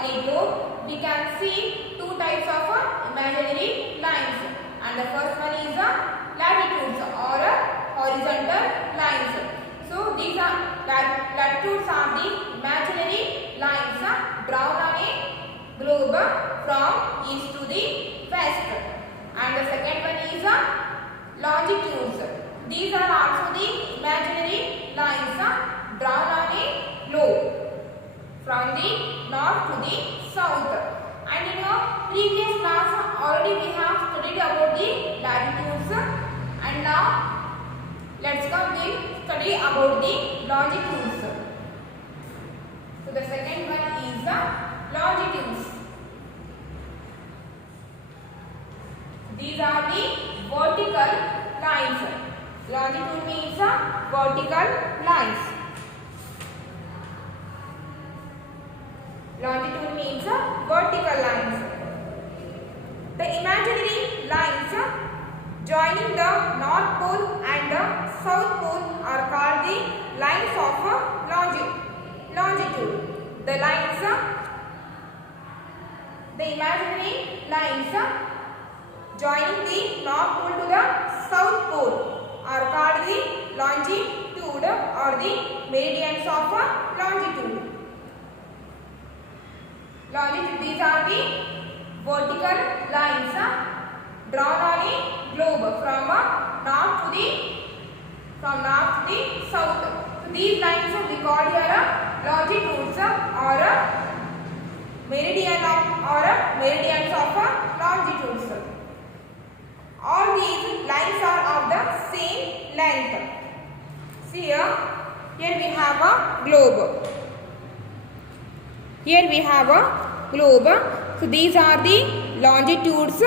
on a globe we can see two types of imaginary lines, and the first one is latitudes or horizontal lines. So these are latitudes are the imaginary lines drawn on a globe from east to the west, and the second one is longitudes. These are also the imaginary lines drawn on a globe from the north to the south. And in our previous class already we have studied about the latitudes, and now let's come we'll study about the longitudes. So the second one is longitudes. These are the vertical lines. Longitude means vertical lines. Longitude means vertical lines. The imaginary lines joining the North Pole and the South Pole are called the lines of longitude. The imaginary lines joining the North Pole to the South Pole are called the longitude or the meridians of longitude. These are the vertical lines drawn on a globe from north to the south. So these lines we call here longitudes or meridians of longitudes. All these lines are of the same length. See here we have a globe. Here we have a globe. So these are the longitudes.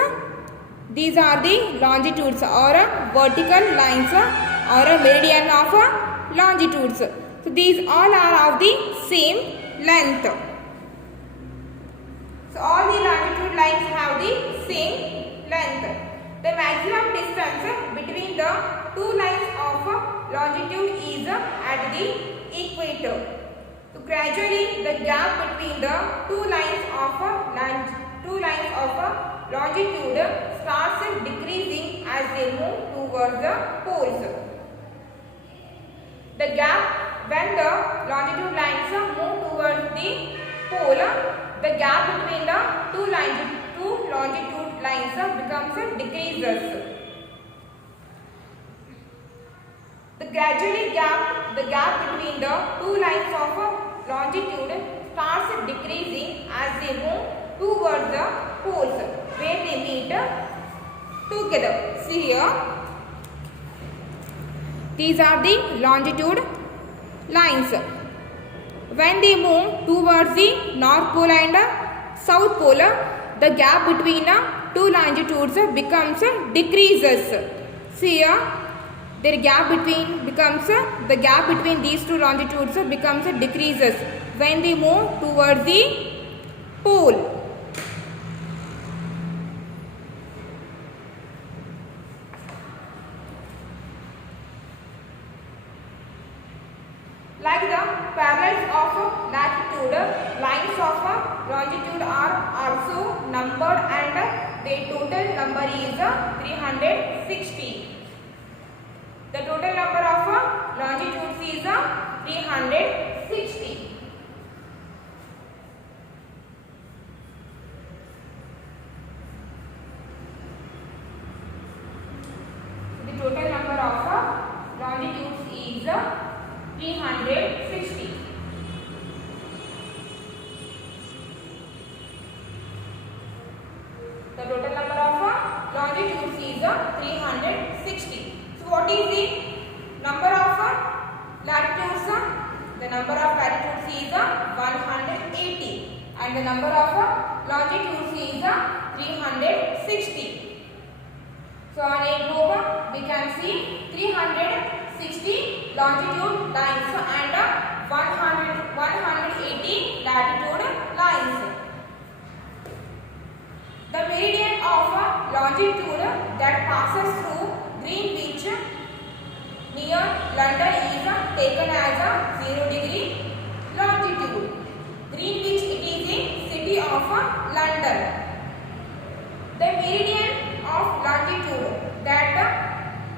These are the longitudes or vertical lines or a meridian of longitudes. So these all are of the same length. So all the longitude lines have the same length. The maximum distance between the two lines of longitude is at the equator. So gradually the gap between the two lines of longitude starts decreasing as they move towards the poles. The gap when the longitude lines move towards the pole, the gap between the two longitude lines becomes decreases. The gap between the two lines of longitude starts decreasing as they move towards the poles where they meet together. See here, these are the longitude lines. When they move towards the North Pole and South Pole, the gap between two longitudes becomes decreases. See here, the gap between these two longitudes becomes decreases when they move towards the pole. Like the parallels of latitude, lines of longitude are also numbered and their total number is 360. The total number of longitudes is 360. The total number of longitudes is 360. The total number of longitudes is 360. So what is the number of latitudes? The number of latitudes is 180 and the number of longitudes is 360. So on a globe we can see 360 longitude lines and 180 latitude lines. The meridian of longitude that passes through Greenwich near London is taken as a 0 degree longitude. Greenwich, it is a city city of London. The meridian of longitude that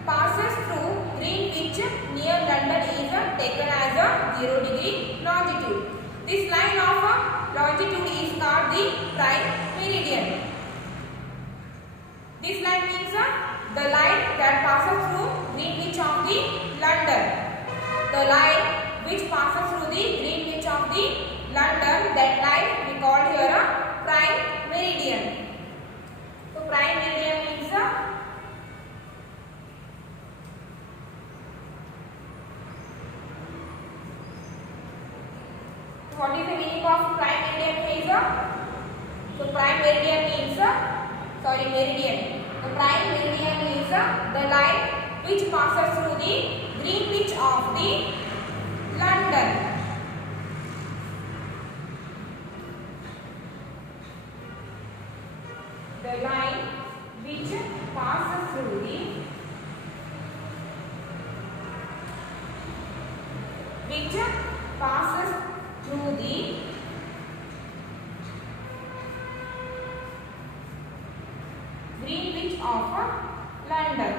passes through Greenwich near London is taken as a 0 degree longitude. This line of longitude is called the prime meridian. This line means the line that passes through Greenwich of the London. The line which passes through the Greenwich of the London, that line we call here a prime meridian. So prime meridian means what is the meaning of prime meridian phase? So prime meridian means meridian. The prime meridian is the line which passes through the Greenwich of the London. The line which passes through the Greenwich of London.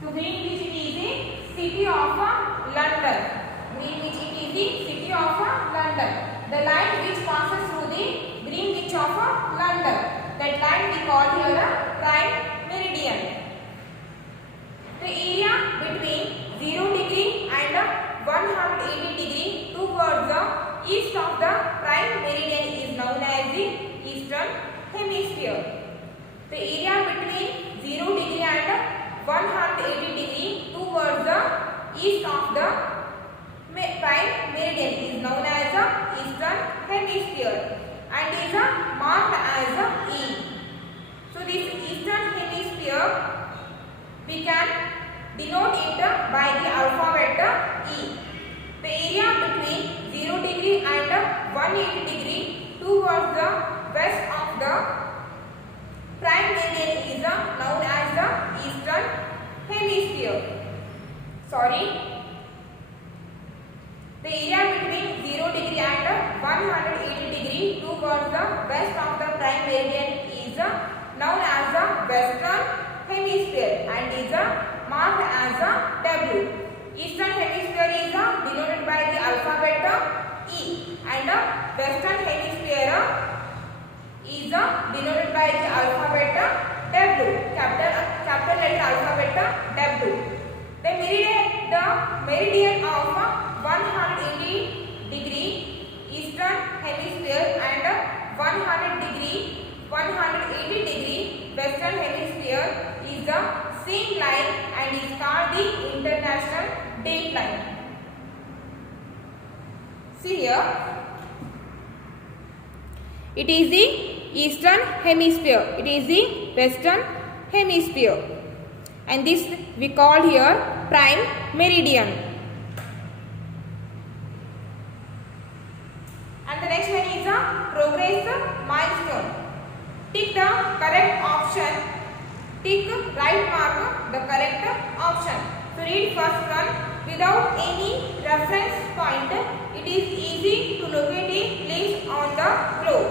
So Greenwich it is the city of London. Greenwich it is the city of London. The line which passes through the Greenwich of London. That line we call here a prime meridian. The area between 0 degree and 180 degree towards the east of the prime meridian is known as the eastern hemisphere. The area between 0 degree and 180 degree towards the east of the prime meridian is known as the eastern hemisphere and is marked as E. So this eastern hemisphere we can denote it by the alphabet E. The area between 0 degree and 180 degree towards the west of the prime meridian is known as the eastern hemisphere. The area between 0 degree and 180 degree towards the west of the prime meridian is known as the western hemisphere and is marked as W. Eastern hemisphere is denoted by the alphabet E and western hemisphere is denoted by the alphabet W, capital letter alphabet W. The meridian of 180 degree eastern hemisphere and 180 degree western hemisphere is the same line and is called the international date line. See here, it is the eastern hemisphere, it is the western hemisphere, and this we call here prime meridian. And the next one is a progress milestone. Tick the correct option. Tick right mark the correct option. So read first one. Without any reference point, it is easy to locate a place on the globe.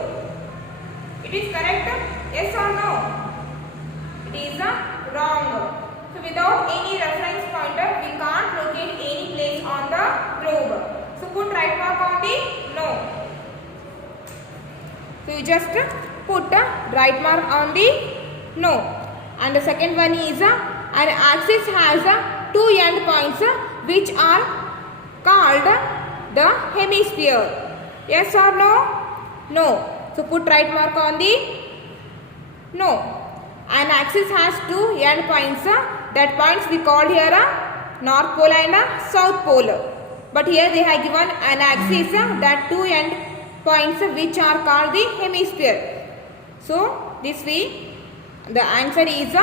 It is correct? Yes or no? It is wrong. So without any reference pointer, we can't locate any place on the globe. So put right mark on the no. So you just put right mark on the no. And the second one is an axis has 2 end points which are called the hemisphere. Yes or no? No. So put right mark on the no. An axis has 2 end points. That points we call here North Pole and South Pole. But here they have given an axis that 2 end points which are called the hemisphere. So this way the answer is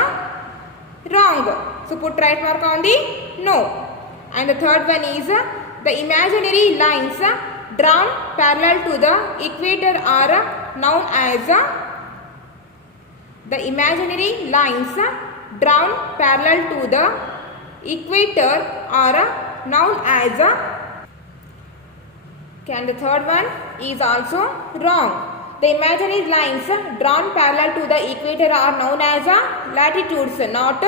wrong. So put right mark on the no. And the third one is the imaginary lines drawn parallel to the equator are known as the imaginary lines drawn parallel to the equator are known as a. Okay, and the third one is also wrong. The imaginary lines drawn parallel to the equator are known as latitudes, not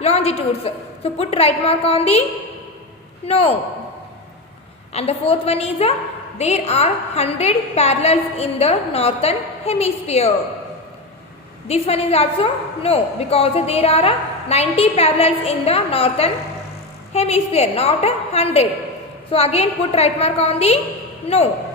longitudes. So put right mark on the no. And the fourth one is there are 100 parallels in the northern hemisphere. This one is also no, because there are 90 parallels in the northern hemisphere, not 100. So again put right mark on the no.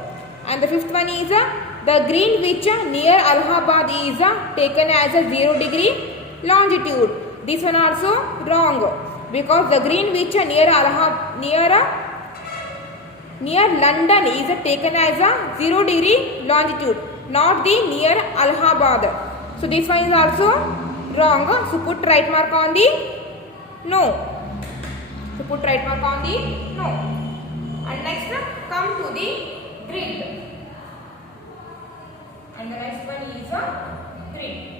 And the fifth one is the Greenwich near Allahabad is taken as a 0 degree longitude. This one also wrong, because the Greenwich near London is taken as a 0 degree longitude, not the near Allahabad. So this one is also wrong. So put right mark on the no. So put right mark on the no. And next come to the grid. And the next one is a grid.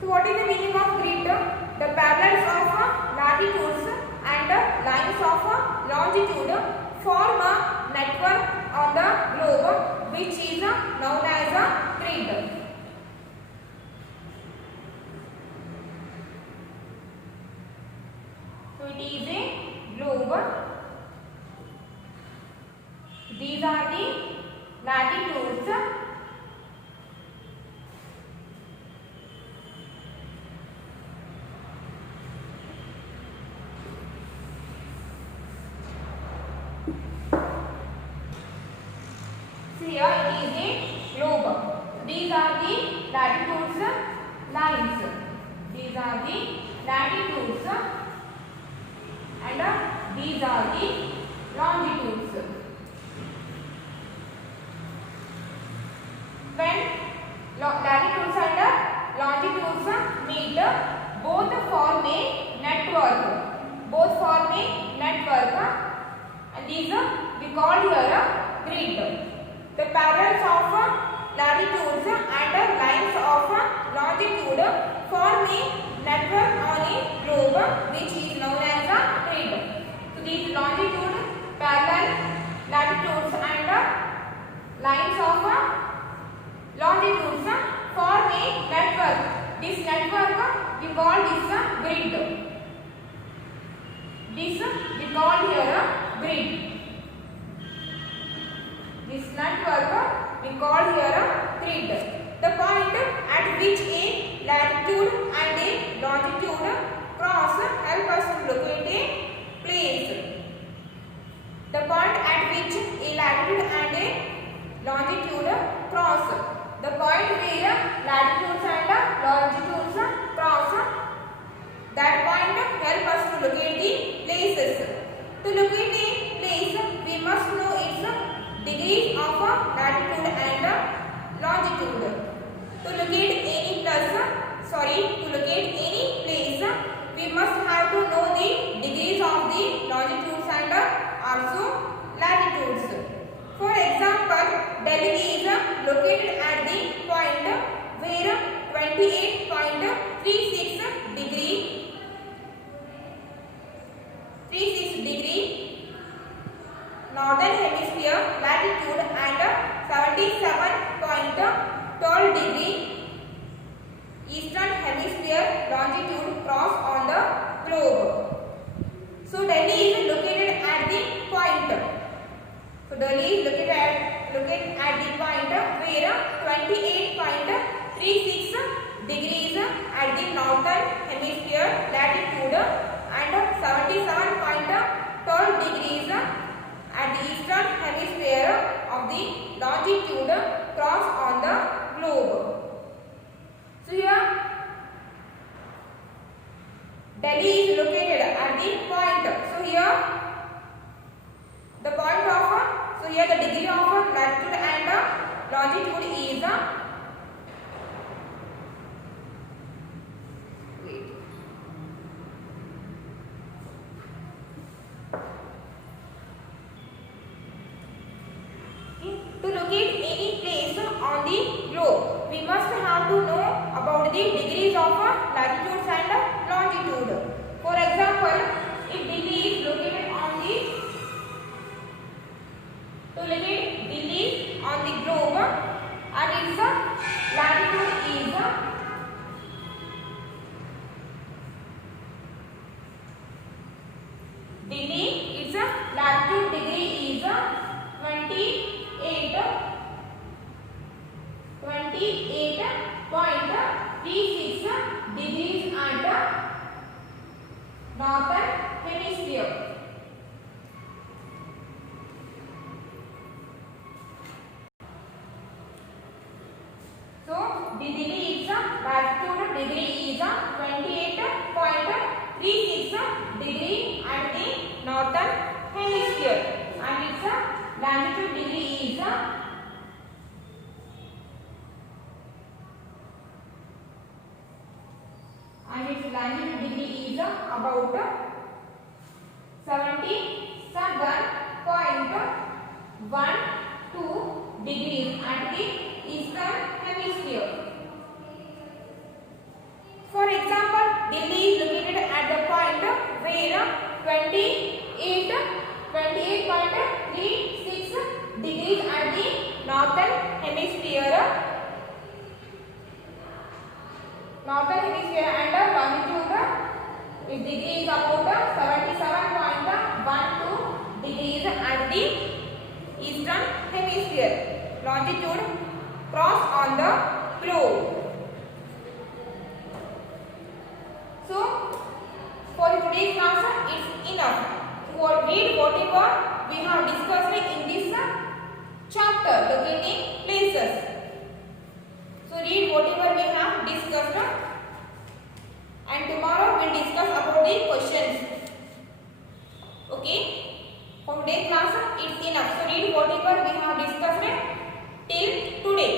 So what is the meaning of grid? The parallels of latitudes and lines of longitude form a network on the globe, which is known as a grid. So it is a globe. These are the latitudes. Here it is a globe. These are the latitudes lines. These are the latitudes and these are the longitudes. When latitudes and longitudes meet, both form a network. Both form a network, and these we call here a grid. The parallels of latitudes and lines of longitude form a network on a globe, which is known as a grid. So these longitude, parallel, latitudes and lines of longitudes form a network. This network we call this a grid. This we call here a grid. This network we call here a grid. The point at which a latitude and a longitude cross help us to locate a place. The point at which a latitude and a longitude cross. The point where latitudes and longitudes cross. That point help us to locate the places. To locate a place, we must know its degrees of latitude and longitude. To locate any place, we must have to know the degrees of the longitudes and also latitudes. For example, Delhi is located at the point where 28.36 degree northern hemisphere latitude and 77.12 degree eastern hemisphere longitude cross on the globe. So Delhi is located at the point. So Delhi is located at the point where 28.36 degrees at the northern hemisphere latitude and 77.12 degrees at the eastern hemisphere of the longitude cross on the globe. So here Delhi is located at the point. So here the point of, so here the degree of latitude and longitude is wait. the globe. We must have to know about the degrees of latitude and longitude. For example, if Delhi is located on the globe and its latitude is Delhi, its latitude degree is 28.36 degrees at northern hemisphere. So, the Delhi its latitude degree is 28.36 degree at the northern hemisphere, and its longitude degree is about 77.12 degrees at the eastern hemisphere. For example, Delhi is located at the point where 28.36 degrees at the northern hemisphere and longitude its degree is about 77.12 degrees at the eastern hemisphere. Longitude cross on the globe. So, for today's class, it's enough. Read whatever we have discussed in this chapter, locating places. So, read whatever we have discussed, and tomorrow we'll discuss about the questions. Okay? For today's class, it's enough. So, read whatever we have discussed till today.